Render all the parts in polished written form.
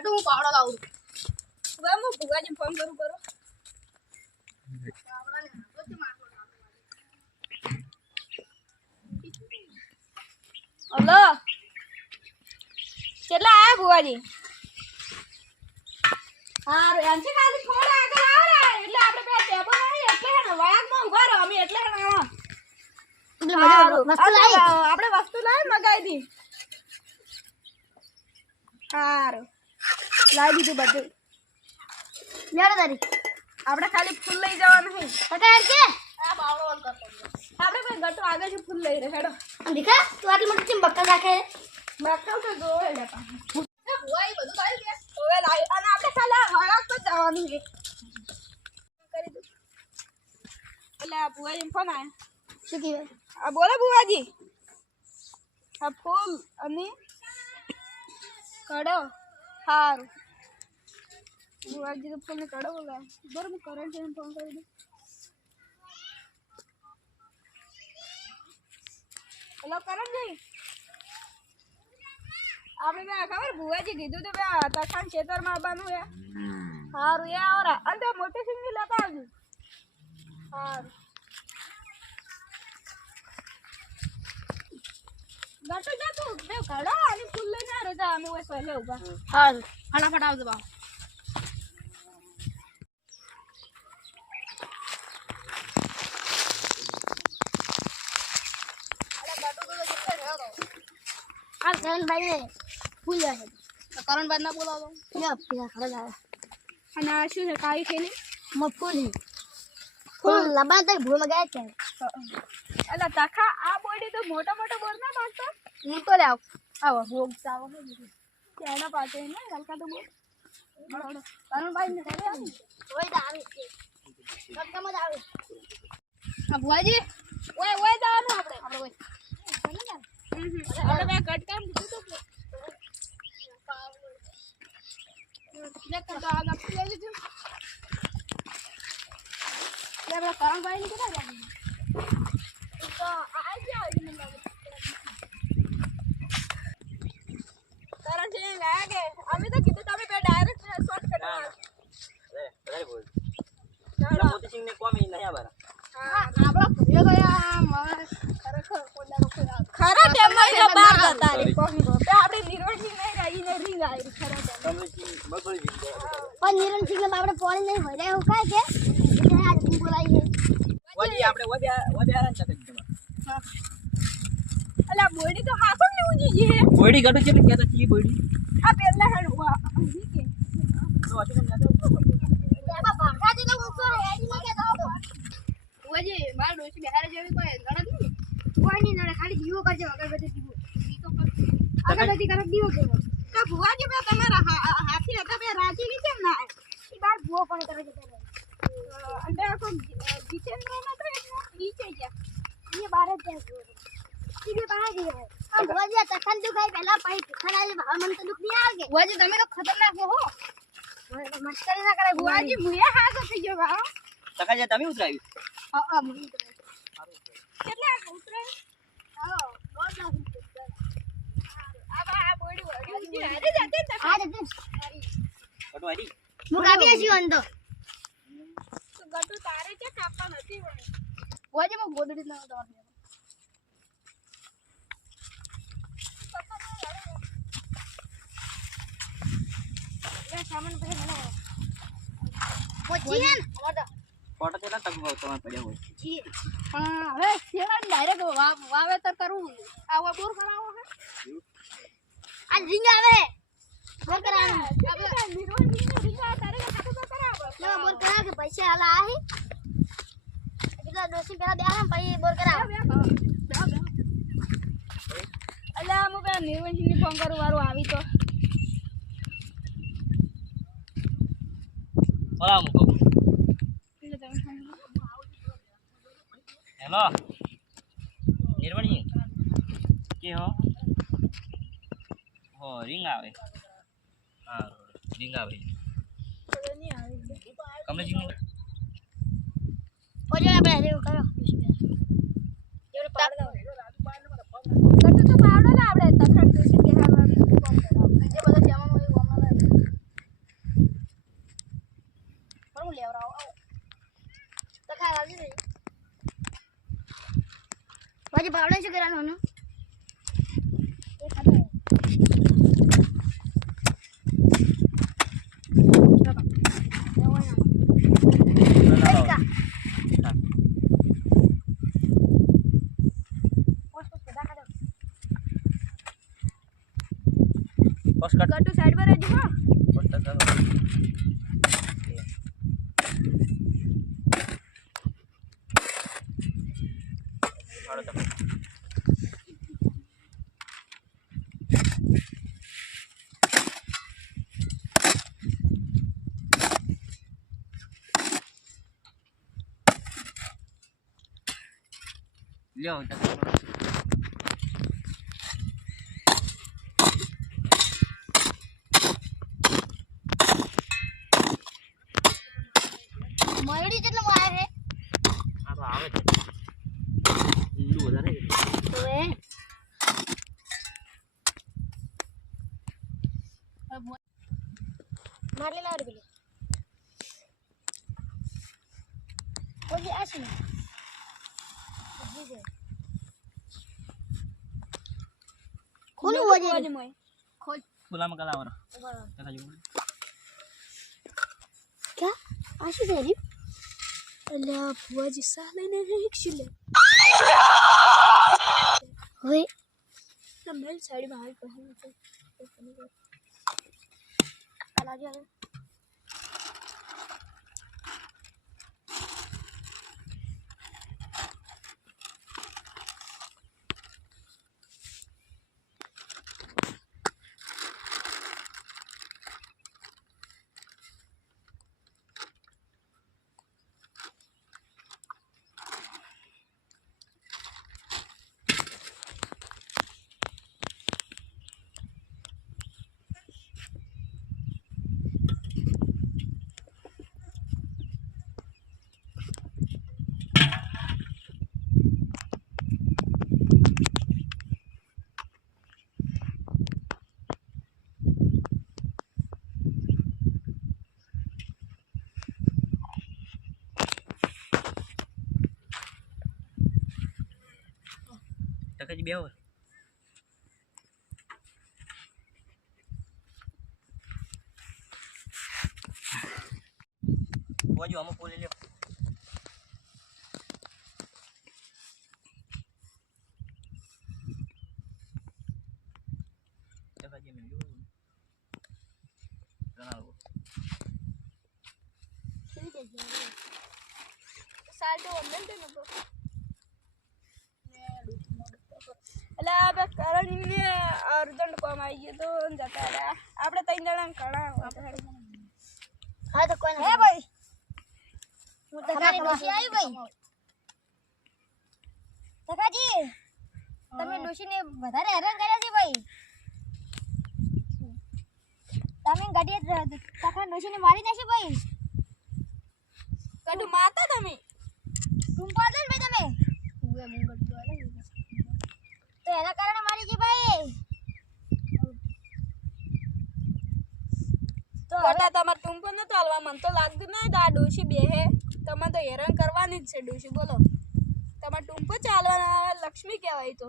ગટુ હું પાવડો લાવું હવે હું ભુવાજી ફોન કરું પાવડાને હાથોથી મારતો હલો કેટલા આયા ભુવાજી હા એનથી ખાલી થોડા આગળ આવે એટલે આપણે બે ટેબલ નહીં એટલે હે ને વાયકમાં ઉભા રહો અમે એટલે હે ને આપણે વસ્તુ લાવી મગાવી દી સારું લાવી દીધું બધું યાર તારી આપણે ખાલી ફૂલ લઈ જવાનું છે પતા કે આ બાવળો ઓન કરતો આપણે કોઈ ગટો આગળથી ફૂલ લઈ રહે હેડો દીખા તું આટલી મોટી ચીમ બક્કલ રાખે બક્કલ તો જો હેડો ભુવાઈ બધું લાવી દે હવે લાવી અને આપણે ખાલી હળક પર જવાનું છે કરી દો એટલે આ ભુવાજી ફોન આયા શું કીધું આ બોલો ભુવાજી આ ફૂલ અને કડો સારું ભુવાજી તો ફૂલ ને કડો બોલાય બરાબર કરંટ છે ફોન કરી દઉં હેલો કરણજી આપણે બે ખબર ભુવાજી કીધું તો બે તખાન ખેતરમાં આવવાનું છે સારું એ આવરા અને મોટી સિંગી લેતા આવજો સારું ગટુ જા તું બે કડો અને ફૂલ લઈને આ રજા અમે ઓય સોલે ઉભા સારું ફટાફટ આવજો બા આ કરણભાઈ ને ફૂલ જાય કરણભાઈ ના બોલાવો યા પીલા ખરા જાય અને આ શું છે કાઈ થેલી મફૂલી ફૂલ લબા તક ભૂલ મગાય છે અલા તખા આ બોડી તો મોટો મોટો બોર ના પાડતો હું તો લાવ આવો ભોગ ચાવો ને તેના પાતે ને હલકા તો બોલ કરણભાઈ ને કરે ઓય તો આવે છે કટકમ જ આવે આ ભુવાજી ઓય ઓય જવાનું આપણે ઓય આપણે બે કટ કામ દીધું તો લે કટ આ લપ લે દીધું લે બરા કરણભાઈ ને કેતા જાય તો આ ગયા મને લાગે કરણ છે લાગે અમે તો કીધું તમે બે ડાયરેક્ટ શોર્ટ કટવા લે બરાબર બોલ ચાલો મોટી સિંગ ને કોમી નહીં આબારા હા આપડા ભૂયો ગયા માર ખરેખર કોડા લોકો ખરા ટેમમાં જો બાર જતા રે કોમી તો આપણે નિરણસિંહ નહીં રહી ને રીંગ આવી ખરા તમે મગળી રીંગ પણ નિરણસિંહ ને આપણે પાણી નહીં ભરાય હું કાય કે એટલે આજ બોલાઈએ વજી આપણે વજારા ચક તમાર હા અલા બોડી તો હાકો ને ઉજી છે બોડી ગડું છે કે તો ચી બોડી આ પેલા હેડ વા ઈ કે તો અટકે ને બાબા ભાગા દે ઊંચો હેડી માં કે દો વજી માર ડોસી બહાર જેવી કોઈ લડત નહીં કોઈ નહીં લડે ખાલી દીવો કરજે અગરબત્તી દીવો ઈ તો કર અગરબત્તી કરે દીવો કેવો તો ભુવાજી બે તમારા હાથી હતા બે રાજી ની કેમ ના ઈ બાર ભુવો પણ કરે છે અંદર કો જીતેન્દ્ર ના તો નીચે ગયા એ બાર જ જાય ઈ બે બહાર ગયો આ ભુવાજી તખન દુખાઈ પહેલા પાઈ ખરાલે મન તો દુખ નહીં આવે ભુવાજી તમે તો ખતરનાક હો મસ્કરી ના કરે ભુવાજી મુએ હાથ થઈ ગયો બા તકાજે તમે ઉતરાવી હા મુએ કેટલા ઉતરે આવો ગોળ ના આ બોડી વડી અરે જાતે આ જાતે ગટુ આડી હું કાપી આછી અંદર તો ગટુ તારે કે કાપવા નથી વળે ભુવાજી મો ગોદડી ના દોર સામાન ભરે મને પોચી અમાર ફોટો તેલા તક તમાર પડ્યા હોય જી હા હવે સેવા ડાયરેક્ટ વાવેતર કરું આવા બોર કરાવો હે આ રીંગ આવે બોર કરાવો આપણે નિરોન રીંગ તારે ખાતો તો કરાવો ના બોર કરાવ કે પૈસા આલા આહી કેટલા દોસી પેલા દે આમ પછી બોર કરાવ અલા મો બે નિરોન ની ફોન કરું વારું આવી તો બોલા મુકો હેલો નિર્મણી કે હો રીંગ આવે હા રીંગ આવે નહીં આવે કમને જીંગ ઓજો આપણે હરે કરો જોડે પાડ દો ગટુ તો પાડો ને આપણે તખણ દોસી કે હાવાનું કોમ કરાવ જે બધો જમવાનું હોય કોમ આવે બાવડે શું કરવાનું હનું એ ખાતો પોસ્ટકાર્ડ કટુ સાઈડ પર રહેજો હો પોસ્ટકાર્ડ કરો હાલો તમે લ્યો મરડી જેટલો માર હે આ તો આવે છે ઊંડું વધારે છે હવે માર લે લાવ પેલી ઓજી આસી ખોલું ઓજી મોય ખોલ ખુલ્લામાં કલા આવરો দেখা જો क्या आशी तेरी અલ્યા ભુવાજી સાલે ને રિક્ષલે होय તમે સાઈડ માં આવી કહે चला जा ટકાજી બે હોય બોજો અમુક બોલી લ્યો ટકાજી મેં જોયું જણાવો સાલ તો અમને ને તો અલા બે કરણ ને અર્જન્ટ કોમ આવી ગયો તો જતા રહ્યા આપણે ત્રણ જણા કણા हां तो कोई હે ભાઈ હું તકાની ડોશી આવી ભાઈ તકાજી તમે ડોશીને વધારે હેરાન કર્યા છે ભાઈ તમે ગાડીએ તકા ડોશીને મારી નાખી ભાઈ કડુ માતા તમે ટુંપા દે ભાઈ તમે તો એના કારણે મારી ગઈ ભાઈ તો કોટા તમાર ટુંપો ન ચાલવા મન તો લાગતું નહીં આ ડોશી બેહે તમે તો હેરાન કરવાની જ છે ડોશી બોલો તમાર ટુંપો ચાલવાના લક્ષ્મી કહેવાય તો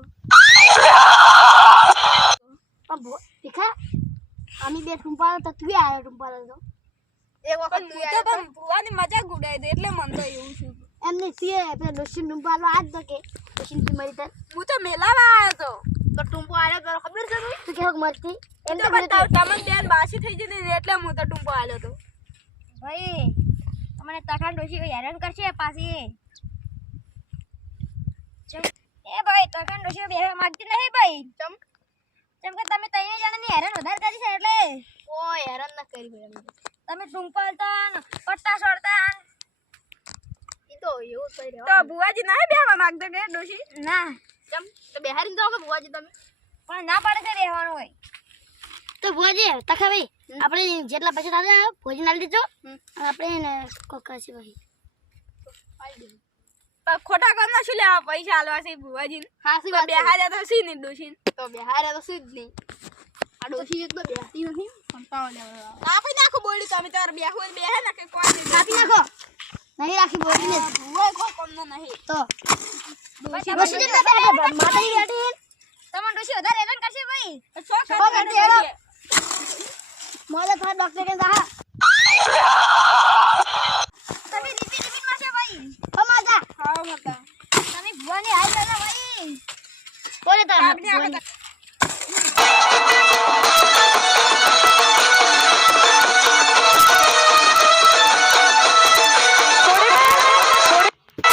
દીખા આમી બે ટુંપા તો તું આયો ટુંપા તો એક વખત હું તો પણ ભુવાની મજાક ઉડાઈ દે એટલે મન તો એવું છું એમને સીએ પેલા ડોશી ટુંપા આજ તો કે ડોશી તું મરી તાર હું તો મેલાવા આવ્યો તો ટુંપો આયો તો ખબર છે તું કેવું મરતી એમ તો તમને બેન બાસી થઈ જતી ને એટલે હું તો ટુંપો આલ્યો તો ભાઈ તમને તખાન ડોશી હેરાન કરશે પાછી એ ભાઈ તખાન ડોશી બેહવા માંગતી નહીં ભાઈ કેમ કે તમે ત્રણ જણાની હેરાન વધારે કરી છે એટલે કોઈ હેરાન ના કરી ભાઈ તમે ટુંપાલતા પટ્ટા છોડતા ઈ તો એવું થઈ રહ્યો તો ભુવાજી ના બેહવા માંગતો કે ડોશી ના કેમ તો બેહારીને જાવ કે ભુવાજી તમે પણ ના પાડે છે રહેવાનું હોય તો ભુવાજી તખા ભાઈ આપણે જેટલા પૈસા થાશે ભોજન આલી દેજો આપણે કોકાસી ભાઈ તો ખોટા કામ ના શું લેવા પૈસા આલવા છે ભુવાજી હાસી તો બેહાર્યા તો સી ને ડોશી તો બિહારે તો સીધ નહીં આ ડોશી તો બેહતી નથી કંટાળો લેવા આપી નાખો બોલી તમે તાર બેહું બેહે ના કે કોઈ નહીં કાપી નાખો નહીં રાખી બોલીને ભુવાય કોઈ કામનો નહીં તો ડોશી જેટલા પેલા માતાજી બેઠી તમાર ડોશી વધારે હેરાન કરશે ભાઈ શું કરતી કરતી મોલે થોડા ડોક્ટર કે જા